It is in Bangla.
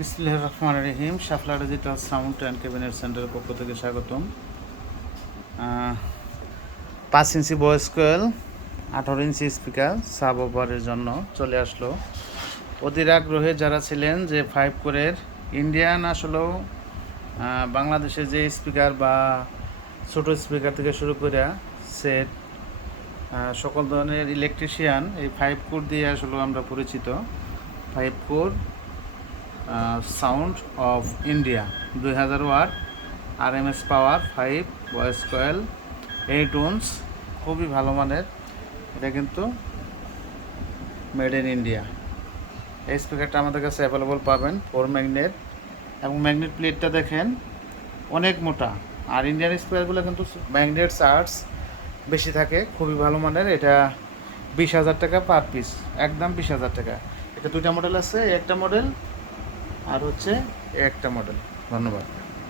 বিসমিল্লাহির রহমানির রহিম। শাফলা ডিজিটাল সাউন্ড অ্যান্ড ক্যাবিনেট সেন্টারের পক্ষ থেকে স্বাগতম। 5 ইঞ্চি ভয়েস কোয়েল, 18 ইঞ্চি স্পিকার সাব ওভারের জন্য চলে আসলো। অধীর আগ্রহে যারা ছিলেন যে 5 কোরের ইন্ডিয়ান আসলেও বাংলাদেশে যে স্পিকার বা ছোটো স্পিকার থেকে শুরু করে সেট সকল ধরনের ইলেকট্রিশিয়ান এই 5 কোর দিয়ে আসলেও আমরা পরিচিত। 5 core sound of India 2000 watt RMS power 5 voice coil 8 ohms, খুবই ভালো মানের। এটা কিন্তু মেড ইন ইন্ডিয়া। এই স্পিকারটা আমাদের কাছে অ্যাভেলেবল পাবেন 4 ম্যাগনেট, এবং ম্যাগনেট প্লেটটা দেখেন অনেক মোটা। আর ইন্ডিয়ান স্পিকারগুলো কিন্তু ম্যাগনেট চার্জ বেশি থাকে, খুবই ভালো মানের। এটা 20,000 টাকা পার পিস, একদম 20,000 টাকা। এটা দুইটা মডেল আছে, একটা মডেল আর হচ্ছে একটা মডেল। ধন্যবাদ।